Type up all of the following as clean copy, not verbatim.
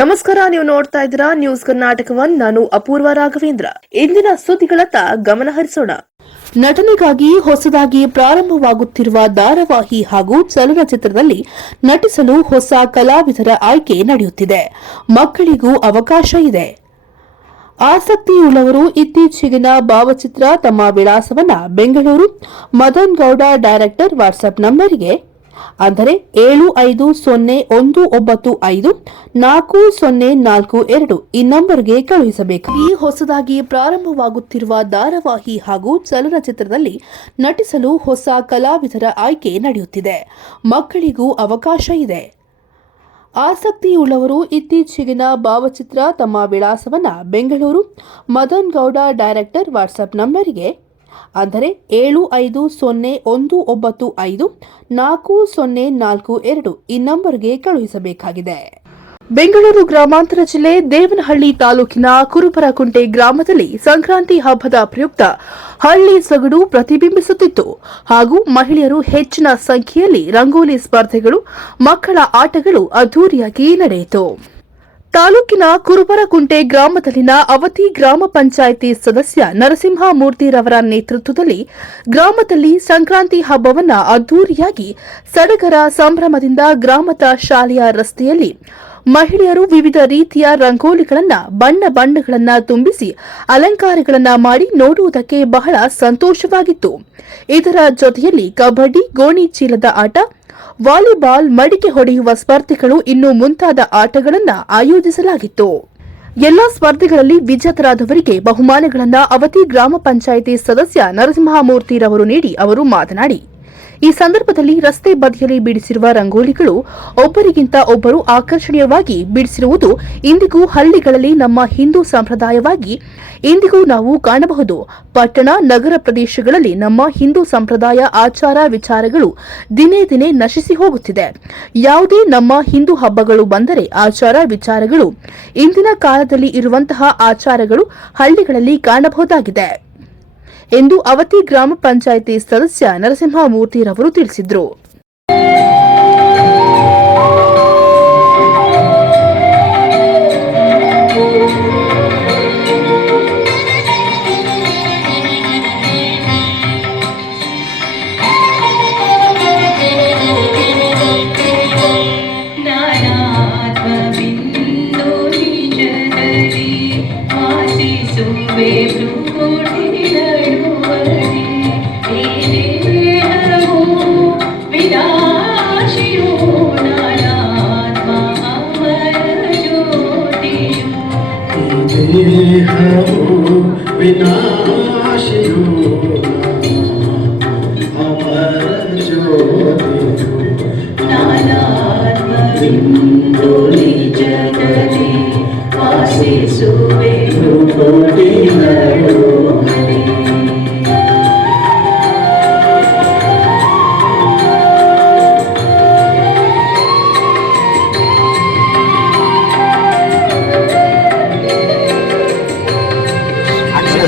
ನಮಸ್ಕಾರ, ನೀವು ನೋಡ್ತಾ ಇದ್ದೀರಾ ನ್ಯೂಸ್ ಕರ್ನಾಟಕವನ್. ನಾನು ಅಪೂರ್ವ ರಾಘವೇಂದ್ರ. ಇಂದಿನ ಸುದ್ದಿಗಳತ್ತ ಗಮನ ಹರಿಸೋಣ. ನಟನೆಗಾಗಿ ಹೊಸದಾಗಿ ಪ್ರಾರಂಭವಾಗುತ್ತಿರುವ ಧಾರಾವಾಹಿ ಹಾಗೂ ಚಲನಚಿತ್ರದಲ್ಲಿ ನಟಿಸಲು ಹೊಸ ಕಲಾವಿದರ ಆಯ್ಕೆ ನಡೆಯುತ್ತಿದೆ. ಮಕ್ಕಳಿಗೂ ಅವಕಾಶ ಇದೆ. ಆಸಕ್ತಿಯುಳ್ಳವರು ಇತ್ತೀಚೆಗಿನ ಭಾವಚಿತ್ರ ತಮ್ಮ ವಿಳಾಸವನ್ನ ಬೆಂಗಳೂರು ಮದನ್ ಗೌಡ ಡೈರೆಕ್ಟರ್ ವಾಟ್ಸ್ಆಪ್ ನಂಬರಿಗೆ ಅಂದರೆ 7519540442 ಈ ನಂಬರ್ಗೆ ಕಳುಹಿಸಬೇಕು. ಈ ಹೊಸದಾಗಿ ಪ್ರಾರಂಭವಾಗುತ್ತಿರುವ ಧಾರಾವಾಹಿ ಹಾಗೂ ಚಲನಚಿತ್ರದಲ್ಲಿ ನಟಿಸಲು ಹೊಸ ಕಲಾವಿದರ ಆಯ್ಕೆ ನಡೆಯುತ್ತಿದೆ. ಮಕ್ಕಳಿಗೂ ಅವಕಾಶ ಇದೆ. ಆಸಕ್ತಿಯುಳ್ಳವರು ಇತ್ತೀಚೆಗಿನ ಭಾವಚಿತ್ರ ತಮ್ಮ ವಿಳಾಸವನ್ನ ಬೆಂಗಳೂರು ಮದನ್ ಗೌಡ ಡೈರೆಕ್ಟರ್ ವಾಟ್ಸ್ಆಪ್ ನಂಬರಿಗೆ ಅಂದರೆ 7519540442 ಈ ನಂಬರ್ಗೆ ಕಳುಹಿಸಬೇಕಾಗಿದೆ. ಬೆಂಗಳೂರು ಗ್ರಾಮಾಂತರ ಜಿಲ್ಲೆ ದೇವನಹಳ್ಳಿ ತಾಲೂಕಿನ ಕುರುಬರಕುಂಟೆ ಗ್ರಾಮದಲ್ಲಿ ಸಂಕ್ರಾಂತಿ ಹಬ್ಬದ ಪ್ರಯುಕ್ತ ಹಳ್ಳಿ ಸೊಗಡು ಪ್ರತಿಬಿಂಬಿಸುತ್ತಿತ್ತು ಹಾಗೂ ಮಹಿಳೆಯರು ಹೆಚ್ಚಿನ ಸಂಖ್ಯೆಯಲ್ಲಿ ರಂಗೋಲಿ ಸ್ಪರ್ಧೆಗಳು, ಮಕ್ಕಳ ಆಟಗಳು ಅದ್ದೂರಿಯಾಗಿ ನಡೆಯಿತು. ತಾಲೂಕಿನ ಕುರುಬರಕುಂಟೆ ಗ್ರಾಮದಲ್ಲಿನ ಅವತಿ ಗ್ರಾಮ ಪಂಚಾಯಿತಿ ಸದಸ್ಯ ನರಸಿಂಹಮೂರ್ತಿರವರ ನೇತೃತ್ವದಲ್ಲಿ ಗ್ರಾಮದಲ್ಲಿ ಸಂಕ್ರಾಂತಿ ಹಬ್ಬವನ್ನು ಅದ್ದೂರಿಯಾಗಿ ಸಡಗರ ಸಂಭ್ರಮದಿಂದ ಗ್ರಾಮದ ಶಾಲೆಯ ರಸ್ತೆಯಲ್ಲಿ ಮಹಿಳೆಯರು ವಿವಿಧ ರೀತಿಯ ರಂಗೋಲಿಗಳನ್ನು ಬಣ್ಣಗಳನ್ನು ತುಂಬಿಸಿ ಅಲಂಕಾರಗಳನ್ನು ಮಾಡಿ ನೋಡುವುದಕ್ಕೆ ಬಹಳ ಸಂತೋಷವಾಗಿತ್ತು. ಇದರ ಜೊತೆಯಲ್ಲಿ ಕಬಡ್ಡಿ, ಗೋಣಿ ಚೀಲದ ಆಟ, ವಾಲಿಬಾಲ್, ಮಡಿಕೆ ಹೊಡೆಯುವ ಸ್ಪರ್ಧೆಗಳು ಇನ್ನೂ ಮುಂತಾದ ಆಟಗಳನ್ನು ಆಯೋಜಿಸಲಾಗಿತ್ತು. ಎಲ್ಲಾ ಸ್ಪರ್ಧೆಗಳಲ್ಲಿ ವಿಜೇತರಾದವರಿಗೆ ಬಹುಮಾನಗಳನ್ನು ಅವತಿ ಗ್ರಾಮ ಪಂಚಾಯಿತಿ ಸದಸ್ಯ ನರಸಿಂಹಮೂರ್ತಿರವರು ನೀಡಿ ಅವರು ಮಾತನಾಡಿ, ಈ ಸಂದರ್ಭದಲ್ಲಿ ರಸ್ತೆ ಬದಿಯಲ್ಲಿ ಬಿಡಿಸಿರುವ ರಂಗೋಲಿಗಳು ಒಬ್ಬರಿಗಿಂತ ಒಬ್ಬರು ಆಕರ್ಷಣೀಯವಾಗಿ ಬಿಡಿಸಿರುವುದು ಇಂದಿಗೂ ಹಳ್ಳಿಗಳಲ್ಲಿ ನಮ್ಮ ಹಿಂದೂ ಸಂಪ್ರದಾಯವಾಗಿ ಇಂದಿಗೂ ನಾವು ಕಾಣಬಹುದು. ಪಟ್ಟಣ, ನಗರ ಪ್ರದೇಶಗಳಲ್ಲಿ ನಮ್ಮ ಹಿಂದೂ ಸಂಪ್ರದಾಯ ಆಚಾರ ವಿಚಾರಗಳು ದಿನೇ ದಿನೇ ನಶಿಸಿ ಹೋಗುತ್ತಿದೆ. ಯಾವುದೇ ನಮ್ಮ ಹಿಂದೂ ಹಬ್ಬಗಳು ಬಂದರೆ ಆಚಾರ ವಿಚಾರಗಳು ಇಂದಿನ ಕಾಲದಲ್ಲಿ ಇರುವಂತಹ ಆಚಾರಗಳು ಹಳ್ಳಿಗಳಲ್ಲಿ ಕಾಣಬಹುದಾಗಿದೆ ಎಂದು ಅವತಿ ಗ್ರಾಮ ಪಂಚಾಯಿತಿ ಸದಸ್ಯ ನರಸಿಂಹಮೂರ್ತಿರವರು ತಿಳಿಸಿದರು.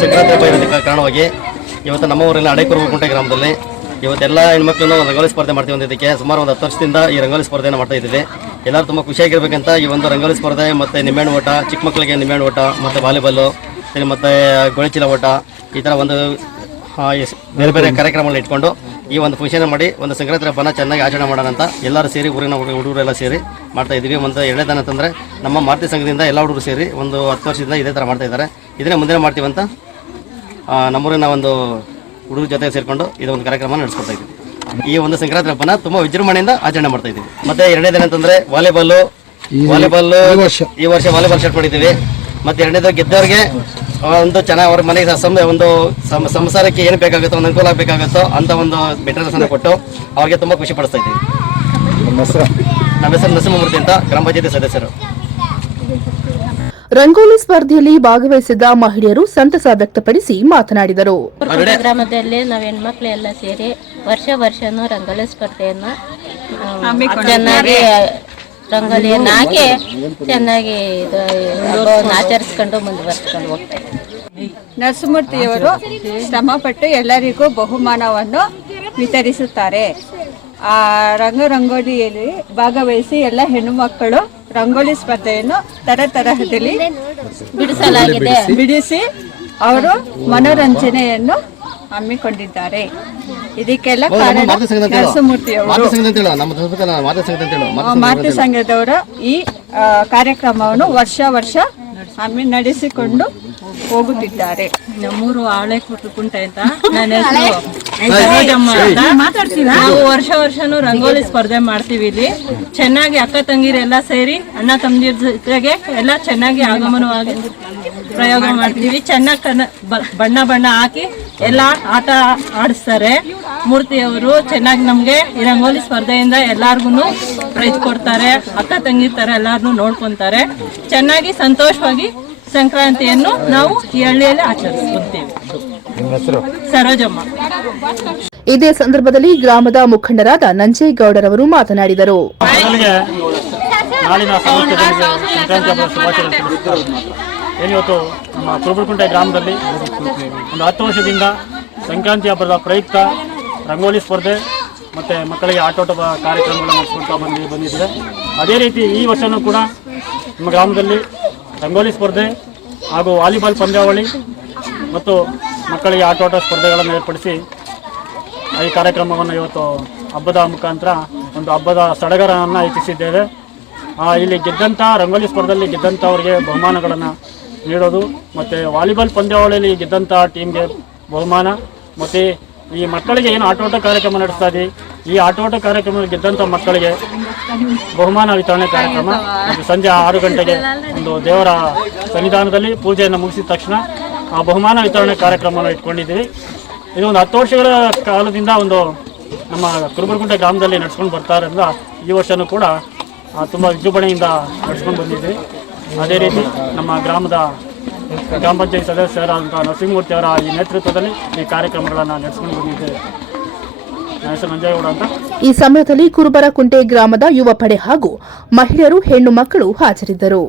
ಸಂಕ್ರಾಂತಿ ಹಬ್ಬ ಇರೋದಕ್ಕೆ ಕಾರಣವಾಗಿ ಇವತ್ತು ನಮ್ಮ ಊರಿನ ಅಡೇಕುರುಬರಕುಂಟೆ ಗ್ರಾಮದಲ್ಲಿ ಇವತ್ತೆಲ್ಲ ಹೆಣ್ಮಕ್ಳನ್ನು ರಂಗೋಲಿ ಸ್ಪರ್ಧೆ ಮಾಡ್ತೀವಿ ಅಂದಿದ್ದಕ್ಕೆ ಸುಮಾರು ಒಂದು 10 ವರ್ಷದಿಂದ ಈ ರಂಗೋಲಿ ಸ್ಪರ್ಧೆಯನ್ನು ಮಾಡ್ತಾ ಇದ್ದೀವಿ. ಎಲ್ಲರೂ ತುಂಬ ಖುಷಿಯಾಗಿರ್ಬೇಕಂತ ಈ ಒಂದು ರಂಗೋಲಿ ಸ್ಪರ್ಧೆ ಮತ್ತು ನಿಂಬೆಹಣ್ಣು ಓಟ, ಚಿಕ್ಕ ಮಕ್ಕಳಿಗೆ ನಿಂಬೆಹಣ್ಣು ಓಟ ಮತ್ತು ವಾಲಿಬಾಲು ಮತ್ತು ಗೋಣಿಚೀಲ ಓಟ, ಈ ಥರ ಒಂದು ಬೇರೆ ಬೇರೆ ಕಾರ್ಯಕ್ರಮಗಳನ್ನ ಇಟ್ಕೊಂಡು ಈ ಒಂದು ಫಂಕ್ಷನ್ ಮಾಡಿ ಒಂದು ಸಂಕ್ರಾಂತಿ ಹಬ್ಬನ ಚೆನ್ನಾಗಿ ಆಚರಣೆ ಮಾಡೋಣ ಅಂತ ಎಲ್ಲರೂ ಸೇರಿ ಊರಿನ ಹುಡುಗರೆಲ್ಲ ಸೇರಿ ಮಾಡ್ತಾ ಇದ್ದೀವಿ. ಒಂದು ಎರಡನೇದಾನ ಅಂತಂದರೆ ನಮ್ಮ ಮಾರುತಿ ಸಂಘದಿಂದ ಎಲ್ಲ ಹುಡುಗರು ಸೇರಿ ಒಂದು 10 ವರ್ಷದಿಂದ ಇದೇ ಥರ ಮಾಡ್ತಾ ಇದ್ದಾರೆ. ಇದನ್ನೇ ಮುಂದೆ ಮಾಡ್ತೀವಂತ ನಮ್ಮೂರಿನ ಒಂದು ಹುಡುಗರ ಜೊತೆ ಸೇರಿಕೊಂಡು ಇದೊಂದು ಕಾರ್ಯಕ್ರಮ ನಡೆಸ್ಕೊತಾ ಇದ್ದೀವಿ. ಈ ಒಂದು ಸಂಕ್ರಾಂತಿ ಹಬ್ಬನ ತುಂಬ ವಿಜೃಂಭಣೆಯಿಂದ ಆಚರಣೆ ಮಾಡ್ತಾ ಇದ್ದೀವಿ. ಮತ್ತು ಎರಡನೇದೇನ ಅಂತಂದರೆ ವಾಲಿಬಾಲು ಈ ವರ್ಷ ವಾಲಿಬಾಲ್ ಸ್ಟಾರ್ಟ್ ಮಾಡಿದ್ದೀವಿ. ಮತ್ತು ಎರಡನೇದು ಗೆದ್ದವ್ರಿಗೆ ಒಂದು ಚೆನ್ನಾಗಿ ಅವ್ರ ಮನೆಗೆ ಒಂದು ಸಂಸಾರಕ್ಕೆ ಏನು ಬೇಕಾಗುತ್ತೋ, ಒಂದು ಅನುಕೂಲ ಆಗಬೇಕಾಗುತ್ತೋ ಅಂತ ಒಂದು ಮೆಟೀರಿಯಲ್ಸನ್ನು ಕೊಟ್ಟು ಅವ್ರಿಗೆ ತುಂಬ ಖುಷಿ ಪಡಿಸ್ತಾ ಇದ್ದೀವಿ. ನಮ್ಮ ಹೆಸರು ನರಸಿಂಹಮೂರ್ತಿ ಅಂತ, ಗ್ರಾಮ ಪಂಚಾಯತಿ ಸದಸ್ಯರು. ರಂಗೋಲಿ ಸ್ಪರ್ಧೆಯಲ್ಲಿ ಭಾಗವಹಿಸಿದ್ದ ಮಹಿಳೆಯರು ಸಂತಸ ವ್ಯಕ್ತಪಡಿಸಿ ಮಾತನಾಡಿದರು. ಗ್ರಾಮದಲ್ಲಿ ನಾವು ಹೆಣ್ಮಕ್ಳು ಎಲ್ಲ ಸೇರಿ ವರ್ಷನೂ ರಂಗೋಲಿ ಸ್ಪರ್ಧೆಯನ್ನು ಚೆನ್ನಾಗಿ ರಂಗೋಲಿಯನ್ನು ಹಾಕಿ ಚೆನ್ನಾಗಿ ಆಚರಿಸ್ಕೊಂಡು ಮುಂದುವರಿಸ್ಕೊಂಡು ಹೋಗ್ತಾ ಇದ್ದೀವಿ. ನರಸಿಂಹಮೂರ್ತಿಯವರು ಶ್ರಮಪಟ್ಟು ಎಲ್ಲರಿಗೂ ಬಹುಮಾನವನ್ನು ವಿತರಿಸುತ್ತಾರೆ. ಆ ರಂಗೋಲಿಯಲ್ಲಿ ಭಾಗವಹಿಸಿ ಎಲ್ಲ ಹೆಣ್ಣು ಮಕ್ಕಳು ರಂಗೋಲಿ ಸ್ಪರ್ಧೆಯನ್ನು ತರತರಹದಲ್ಲಿ ಬಿಡಿಸಲಾಗಿದೆ. ಬಿಡಿಸಿ ಅವರು ಮನೋರಂಜನೆಯನ್ನು ಹಮ್ಮಿಕೊಂಡಿದ್ದಾರೆ. ಇದಕ್ಕೆಲ್ಲ ಕಾರಣ ನರಸಿಂಹಮೂರ್ತಿ ಅವರು, ಮಾತೃ ಸಂಘದವರು ಈ ಕಾರ್ಯಕ್ರಮವನ್ನು ವರ್ಷ ನಡೆಸಿಕೊಂಡು ಹೋಗುತ್ತಿದ್ದಾರೆ. ನಮ್ಮೂರು ಆಳೆಕುಂಟೆ ಅಂತ ನನ್ನ ಹೆಸರು ಸರೋಜಮ್ಮ ಅಂತ. ನಾವು ವರ್ಷನೂ ರಂಗೋಲಿ ಸ್ಪರ್ಧೆ ಮಾಡ್ತೀವಿ. ಇಲ್ಲಿ ಚೆನ್ನಾಗಿ ಅಕ್ಕ ತಂಗಿರೆಲ್ಲ ಸೇರಿ ಅಣ್ಣ ತಮ್ಮದಿರ ಜೊತೆಗೆ ಎಲ್ಲ ಚೆನ್ನಾಗಿ ಆಗಮನವಾಗಿ ಪ್ರಯೋಗ ಮಾಡ್ತೀವಿ. ಚೆನ್ನಾಗಿ ಬಣ್ಣ ಹಾಕಿ ಎಲ್ಲ ಆಟ ಆಡಿಸ್ತಾರೆ. ಮೂರ್ತಿಯವರು ಚೆನ್ನಾಗಿ ನಮ್ಗೆ ಈ ರಂಗೋಲಿ ಸ್ಪರ್ಧೆಯಿಂದ ಎಲ್ಲಾರ್ಗು ಪ್ರೈಸ್ ಕೊಡ್ತಾರೆ. ಅಕ್ಕ ತಂಗಿ ತರ ಎಲ್ಲಾರನ್ನು ನೋಡ್ಕೊಂತಾರೆ. ಚೆನ್ನಾಗಿ ಸಂತೋಷವಾಗಿ ಸಂಕ್ರಾಂತಿಯನ್ನು ನಾವು ಈ ಹಳ್ಳಿಯಲ್ಲಿ ಆಚರಿಸ್ಕೊಳ್ತೇವೆ. ಸರೋಜಮ್ಮ. ಇದೇ ಸಂದರ್ಭದಲ್ಲಿ ಗ್ರಾಮದ ಮುಖಂಡರಾದ ನಂಜೇಗೌಡರವರು ಮಾತನಾಡಿದರು. ನಾಳಿನ ಸಂಕ್ರಾಂತಿ ಹಬ್ಬದ ಶುಭಾಶಯ. ಏನಿವತ್ತು ನಮ್ಮ ಕುರುಬರಕುಂಟೆ ಗ್ರಾಮದಲ್ಲಿ ಒಂದು 10 ವರ್ಷದಿಂದ ಸಂಕ್ರಾಂತಿ ಹಬ್ಬದ ಪ್ರಯುಕ್ತ ರಂಗೋಲಿ ಸ್ಪರ್ಧೆ ಮತ್ತು ಮಕ್ಕಳಿಗೆ ಆಟೋಟ ಕಾರ್ಯಕ್ರಮಗಳನ್ನು ನಡೆಸ್ಕೊಳ್ತಾ ಬಂದಿದೆ. ಅದೇ ರೀತಿ ಈ ವರ್ಷವೂ ಕೂಡ ನಮ್ಮ ಗ್ರಾಮದಲ್ಲಿ ರಂಗೋಲಿ ಸ್ಪರ್ಧೆ ಹಾಗೂ ವಾಲಿಬಾಲ್ ಪಂದ್ಯಾವಳಿ ಮತ್ತು ಮಕ್ಕಳಿಗೆ ಆಟೋಟ ಸ್ಪರ್ಧೆಗಳನ್ನು ಏರ್ಪಡಿಸಿ ಈ ಕಾರ್ಯಕ್ರಮವನ್ನು ಇವತ್ತು ಹಬ್ಬದ ಮುಖಾಂತರ ಒಂದು ಹಬ್ಬದ ಸಡಗರವನ್ನು ಇಚ್ಛಿಸಿದ್ದೇವೆ. ಇಲ್ಲಿ ಗೆದ್ದಂಥ ರಂಗೋಲಿ ಸ್ಪರ್ಧೆಯಲ್ಲಿ ಗೆದ್ದಂಥವ್ರಿಗೆ ಬಹುಮಾನಗಳನ್ನು ನೀಡೋದು ಮತ್ತು ವಾಲಿಬಾಲ್ ಪಂದ್ಯಾವಳಿಯಲ್ಲಿ ಗೆದ್ದಂಥ ಟೀಮ್ಗೆ ಬಹುಮಾನ ಮತ್ತು ಈ ಮಕ್ಕಳಿಗೆ ಏನು ಆಟೋಟ ಕಾರ್ಯಕ್ರಮ ನಡೆಸ್ತಾ ಇದ್ದೀವಿ, ಈ ಆಟೋಟ ಕಾರ್ಯಕ್ರಮದಲ್ಲಿ ಗೆದ್ದಂಥ ಮಕ್ಕಳಿಗೆ ಬಹುಮಾನ ವಿತರಣೆ ಕಾರ್ಯಕ್ರಮ ಮತ್ತು ಸಂಜೆ 6 ಗಂಟೆಗೆ ಒಂದು ದೇವರ ಸನ್ನಿಧಾನದಲ್ಲಿ ಪೂಜೆಯನ್ನು ಮುಗಿಸಿದ ತಕ್ಷಣ ಆ ಬಹುಮಾನ ವಿತರಣೆ ಕಾರ್ಯಕ್ರಮವನ್ನು ಇಟ್ಕೊಂಡಿದ್ದೀವಿ. ಇದು ಒಂದು 10 ವರ್ಷಗಳ ಕಾಲದಿಂದ ಒಂದು ನಮ್ಮ ಕುರುಬರಕುಂಟೆ ಗ್ರಾಮದಲ್ಲಿ ನಡೆಸ್ಕೊಂಡು ಬರ್ತಾರಿಂದ ಈ ವರ್ಷವೂ ಕೂಡ ತುಂಬ ವಿಜೃಂಭಣೆಯಿಂದ ನಡೆಸ್ಕೊಂಡು ಬಂದಿದ್ದೀವಿ. ಅದೇ ರೀತಿ ನಮ್ಮ ಗ್ರಾಮ ಪಂಚಾಯತ್ ಸದಸ್ಯರಾದಂಥ ನರಸಿಂಹಮೂರ್ತಿ ಅವರ ಈ ನೇತೃತ್ವದಲ್ಲಿ ಈ ಕಾರ್ಯಕ್ರಮಗಳನ್ನು ನಡೆಸ್ಕೊಂಡು ಬಂದಿದ್ದೇವೆ. ನನ್ನ ಹೆಸರು ನಂಜೇಗೌಡ ಅಂತ. ಈ ಸಮಯದಲ್ಲಿ ಕುರುಬರಕುಂಟೆ ಗ್ರಾಮದ ಯುವ ಪಡೆ ಹಾಗೂ ಮಹಿಳೆಯರು, ಹೆಣ್ಣು ಮಕ್ಕಳು ಹಾಜರಿದ್ದರು.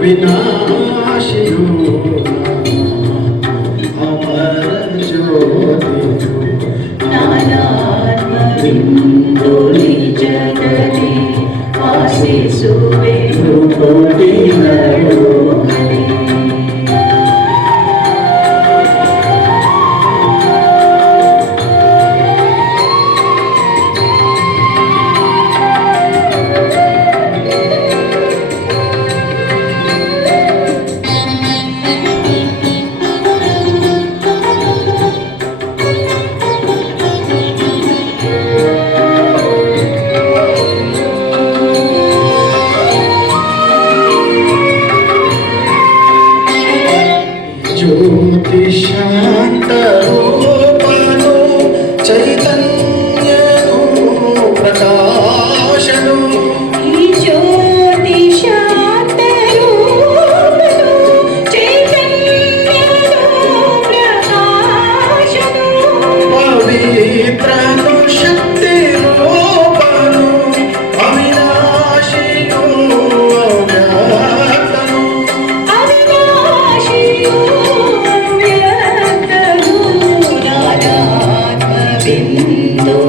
ವಿನಾಶಿಯೋ ಅಮರ ಜ್ಯೋತಿಯೋ ನಾನಾತ್ಮವಿಂದು ನಿಜದಲ್ಲಿ ವಾಸಿಸುವೆನು ಕೋಟಿಗಳು ಜ್ಯೋತಿ ಶಾಂತ ರೂಪನು ಚೈತನ್ಯನು ಪ್ರಕಾಶನು ಈ ಜ್ಯೋತಿ ಶಾಂತ ರೂಪನು ಚೈತನ್ಯನು ಪ್ರಕಾಶನು ಪವಿತ್ರನು ಶಕ್ತಿ ರೂಪನು ಅವಿನಾಶಿನು ಅವ್ಯಾಕ್ತನು ಅವಿನಾಶಿಯು ವ್ಯಕ್ತನು ನಾನಾತ್ಮವಿಂದು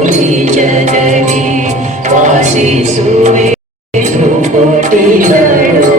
ನಿಜದಲ್ಲಿ ವಾಸಿಸುವೆನು ಕೋಟಿಗಳು